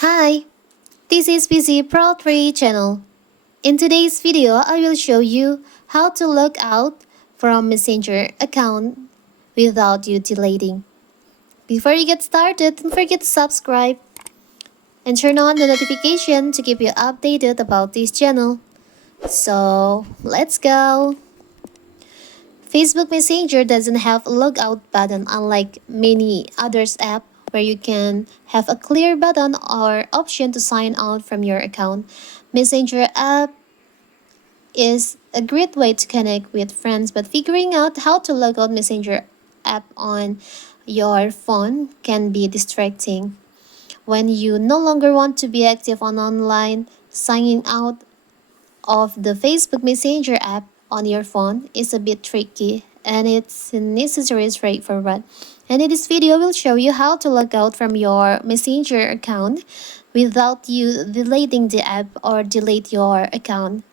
Hi, this is PC Pro 3 channel. In today's video, I will show you how to log out from Messenger account without you deleting. Before you get started, don't forget to subscribe and turn on the notification to keep you updated about this channel. So, let's go! Facebook Messenger doesn't have a logout button unlike many others apps where you can have a clear button or option to sign out from your account. Messenger app is a great way to connect with friends, but figuring out how to log out Messenger app on your phone can be distracting. When you no longer want to be active on online, signing out of the Facebook Messenger app on your phone is a bit tricky and it's necessary straightforward. And in this video, we'll show you how to log out from your Messenger account without you deleting the app or delete your account.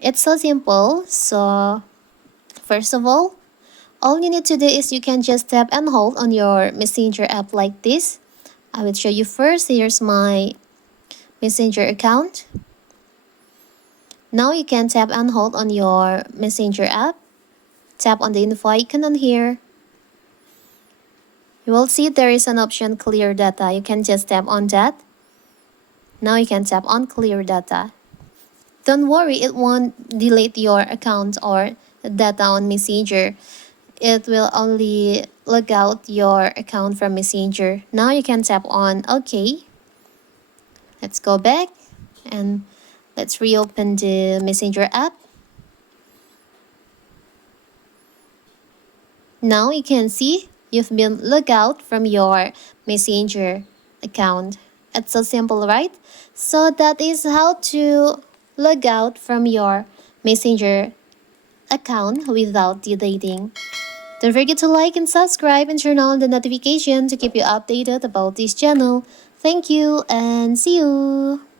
It's so simple. So first of all you need to do is you can just tap and hold on your Messenger app like this. I will show you first. Here's my Messenger account. Now you can tap and hold on your Messenger app. Tap on the info icon on here. You will see there is an option clear data. You can just tap on that. Now you can tap on clear data. Don't worry, it won't delete your account or data on Messenger. It will only log out your account from Messenger. Now you can tap on OK. Let's go back and let's reopen the Messenger app. Now you can see you've been logged out from your Messenger account. It's so simple, right? So that is how to log out from your Messenger account without deleting. Don't forget to like and subscribe and turn on the notification to keep you updated about this channel. Thank you and see you!